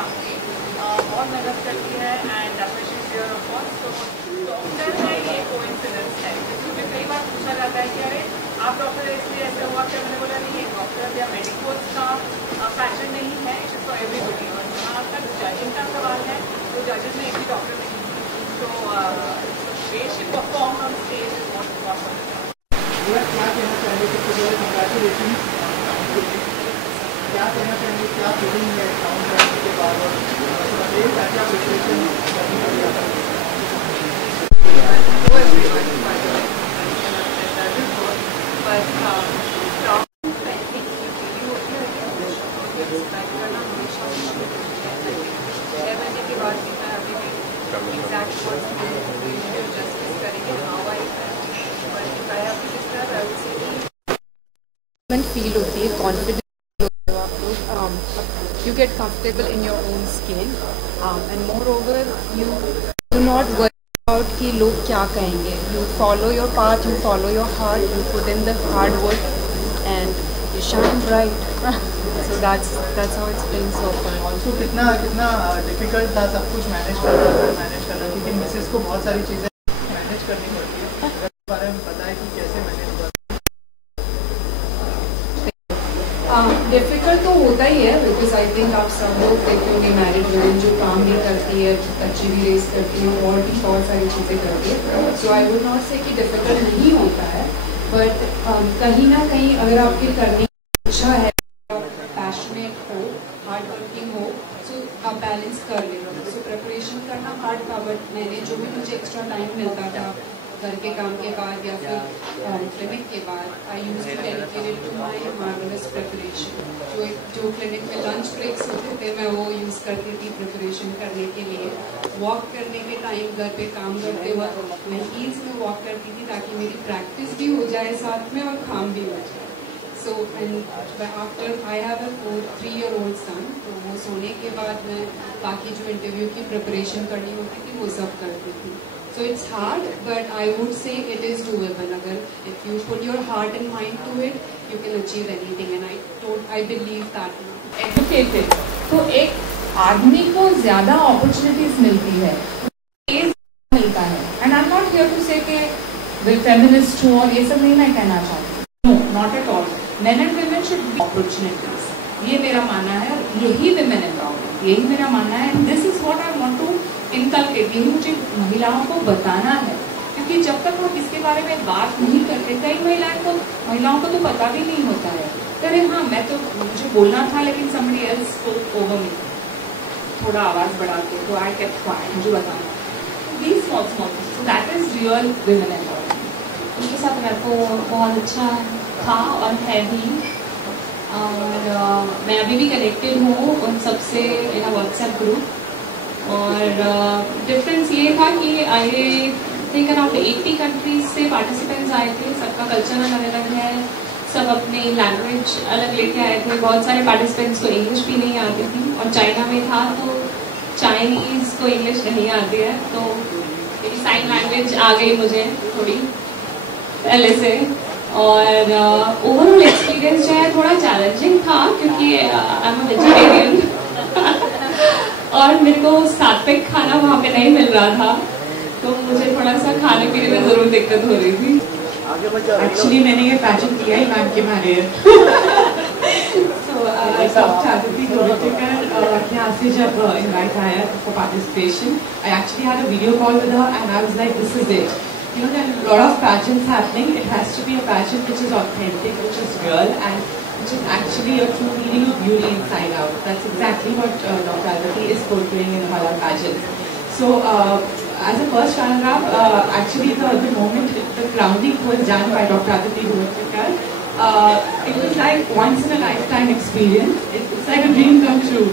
आपकी बहुत मेहनत करती है एंड अप्रिशिएट ऑफ कोर्स। तो डॉक्टर है ये कोइंसिडेंस है, क्योंकि कई बार पूछा जाता है कि अरे आप डॉक्टर है इसलिए ऐसे हुआ क्या। मैंने बोला नहीं, डॉक्टर या मेडिकोस का पैशन नहीं है, इट्स फॉर एवरीबॉडी। और जहाँ तक जजिंग का सवाल है तो जजेस में एक भी डॉक्टर नहीं है, तो way she perform on stage is not possible. क्या कहना चाहेंगे सबसे पहले कंग्रेचुलेशन, क्या कहना चाहेंगे, क्या फीलिंग है काउंट करने के बाद और क्या क्या प्रिपरेशन करनी पड़ी आपको? फील होती है, कॉन्फिडेंस आप लोग, you get comfortable in your own skin, and moreover you do not worry about कि लोग क्या कहेंगे. You follow your path, you follow your heart, you put in the hard work and you shine bright. So that's how it's been so far. Also कितना difficult था सब कुछ manage करना, क्योंकि मिसेस को बहुत सारी चीज़ें मैनेज करनी पड़ती है, इस बारे में पता है कि कैसे मैनेज करना। डिफ़िकल्ट तो होता ही है, बिकॉज आई थिंक आप सब लोग देखते होंगे मैरिड वुमेन जो काम भी करती है, बच्ची भी रेस करती है और भी बहुत सारी चीज़ें करती है। सो आई वुड नॉट से कि डिफ़िकल्ट नहीं होता है, बट कहीं ना कहीं अगर आपकी करने की इच्छा है, पैशनेट हो, हार्ड वर्किंग हो, सो आप बैलेंस कर ले रहे हो। सो प्रिपरेशन करना हार्ड था, बट मैंने जो भी मुझे एक्स्ट्रा टाइम मिलता था घर के काम के बाद या फिर क्लिनिक के बाद, I use to dedicated to my marvellous preparation. जो क्लिनिक में लंच ब्रेक्स होते थे मैं वो यूज़ करती थी प्रिपरेशन करने के लिए। वॉक करने के टाइम घर पे काम करते वक्त मैं हील्स में वॉक करती थी ताकि मेरी प्रैक्टिस भी हो जाए साथ में और काम भी हो जाए। So and after I have a 3-year-old सन, तो वो सोने के बाद मैं बाकी जो इंटरव्यू की प्रिपरेशन करनी होती थी वो सब करती थी। So it's hard, but I would say it is doable. अगर if you put your heart and mind to it, you can achieve anything, and I believe that. Educated, तो एक आदमी को ज़्यादा opportunities मिलती है, मिलता है, and I'm not here to say कि वे feminist हूँ और ये सब नहीं मैं कहना चाहती हूँ. No, not at all. Men and women should be opportunities. ये मेरा मानना है और यही women empowerment, यही मेरा मानना है, and this is what I want to inculcate, यही मुझे महिलाओं को बताना है, क्योंकि जब तक हम इसके बारे में बात नहीं करते, कई महिलाओं को तो पता भी नहीं होता है। अरे हाँ, मैं तो मुझे बोलना था लेकिन somebody else spoke over me, थोड़ा आवाज बढ़ा के, तो I kept quiet, मुझे बताना। These small things, so that is real women empowerment. उनके साथ मेरे को बहुत अच्छा था और है भी, और मैं अभी भी कनेक्टेड हूँ उन सबसे इन व्हाट्सएप ग्रुप। और डिफरेंस ये था कि आई थिंक अराउंड 80 कंट्रीज से पार्टिसिपेंट्स आए थे, सबका कल्चर अलग अलग है, सब अपनी लैंग्वेज अलग लेके आए थे। बहुत सारे पार्टिसिपेंट्स को इंग्लिश भी नहीं आती थी, और चाइना में था तो चाइनीज़ को इंग्लिश नहीं आती है, तो मेरी साइन लैंग्वेज आ गई मुझे थोड़ी पहले से। और ओवरऑल एक्सपीरियंस जो है थोड़ा चैलेंजिंग था, क्योंकि आई एम अ वेजिटेरियन और मेरे को सात्विक खाना वहाँ पे नहीं मिल रहा था, तो मुझे थोड़ा सा खाने पीने में जरूर दिक्कत हो रही थी। एक्चुअली मैंने ये पैचन किया ही मैम के मैरिज। यहाँ से जब इनवाइट आया for participation, I actually had a video call with her and I was like this is it. You know, there are a lot of pageants happening. It has to be a pageant which is authentic, which is real, and which is actually a true meaning of beauty inside out. That's exactly what Dr. Aditi is portraying in her pageant. So, as a first runner-up, actually the moment the crowning was done by Dr. Aditi Bhuvatikar, it was like once in a lifetime experience. It's like a dream come true.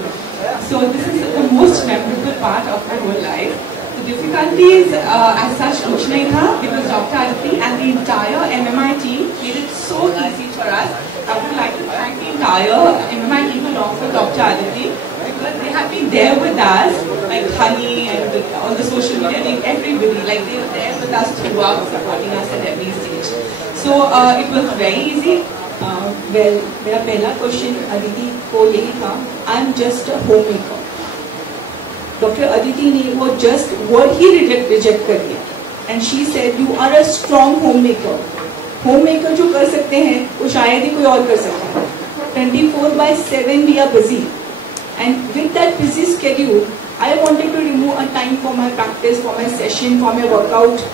So this is the most memorable part of my whole life. The difficulties as such kuch nahi tha, because Dr. Aditi and the entire MMI team made it so easy for us. I would like to thank the entire MMI team along with Dr. Aditi, because they have been there with us, like Honey and on the social media team, everybody, like they were there with us throughout, supporting us at every stage. So it was very easy. Well, मेरा पहला question Aditi को यही था, I am just a home maker. Doctor Aditi ने वो just word ही reject कर दिया and she said you are a strong home maker जो कर सकते हैं वो शायद ही कोई और कर सकता है. 24/7 we are busy and with that busy schedule I wanted to remove a time for my practice, for my session, for my workout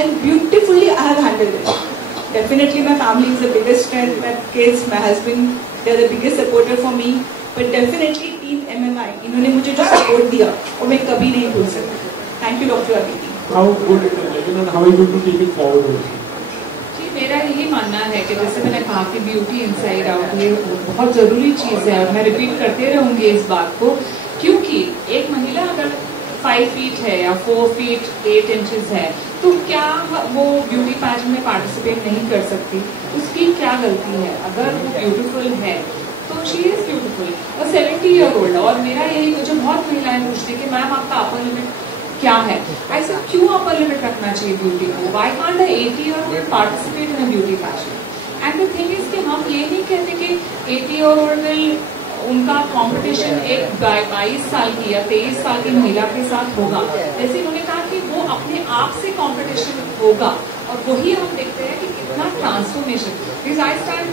and beautifully I have handled it. Definitely my family is the biggest strength, my kids, my husband, they are the biggest supporter for me but definitely team MMI इन्होंने मुझे जो support दिया वो मैं कभी नहीं भूल सकती. Thank you Dr. Aditi. How good it is and how are you going to take it forward also? जी मेरा यही मानना है कि जैसे मैंने कहा कि ब्यूटी इनसाइड आउट ये बहुत ज़रूरी चीज़ है और मैं रिपीट करते रहूँगी इस बात को क्योंकि एक महिला अगर 5 फीट है या 4 फीट 8 इंचेस है तो क्या वो ब्यूटी पैजेंट में पार्टिसिपेट नहीं कर सकती. उसकी क्या गलती है. अगर वो ब्यूटीफुल है तो शी इज ब्यूटीफुल. और 70 ईयर ओल्ड और मेरा यही मुझे बहुत महिलाएं पूछती है कि मैम आपका अपर लिमिट क्या है. ऐसा क्यों अपर लिमिट रखना चाहिए ब्यूटी को. Why can't uh 80 year old participate in a beauty pageant. And the thing is कि हम ये नहीं कहते कि 80 ईयर ओल्ड विल उनका कंपटीशन एक 22 साल की या 23 साल की महिला के साथ होगा. जैसे उन्होंने कहा कि वो अपने आप से कंपटीशन होगा और वही हम देखते हैं कि कितना transformation. Because I stand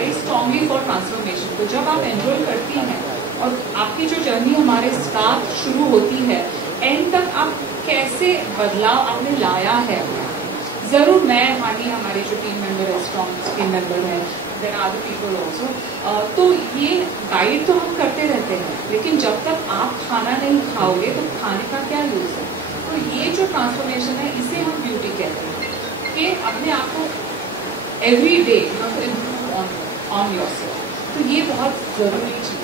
very strongly for transformation. तो जब आप एनरोल करती हैं और आपकी जो जर्नी हमारे साथ शुरू होती है एंड तक आप कैसे बदलाव आपने लाया है. जरूर मैं मानिए हमारे जो टीम मेंबर है स्ट्रॉन्ग टीम मेंबर है देन अदर पीपल ऑल्सो तो ये गाइड तो हम करते रहते हैं लेकिन जब तक आप खाना नहीं खाओगे तो खाने का क्या यूज है. तो ये जो ट्रांसफॉर्मेशन है इसे हम ब्यूटी कहते हैं कि अपने आप को every day improve on yourself. तो ये बहुत जरूरी चीज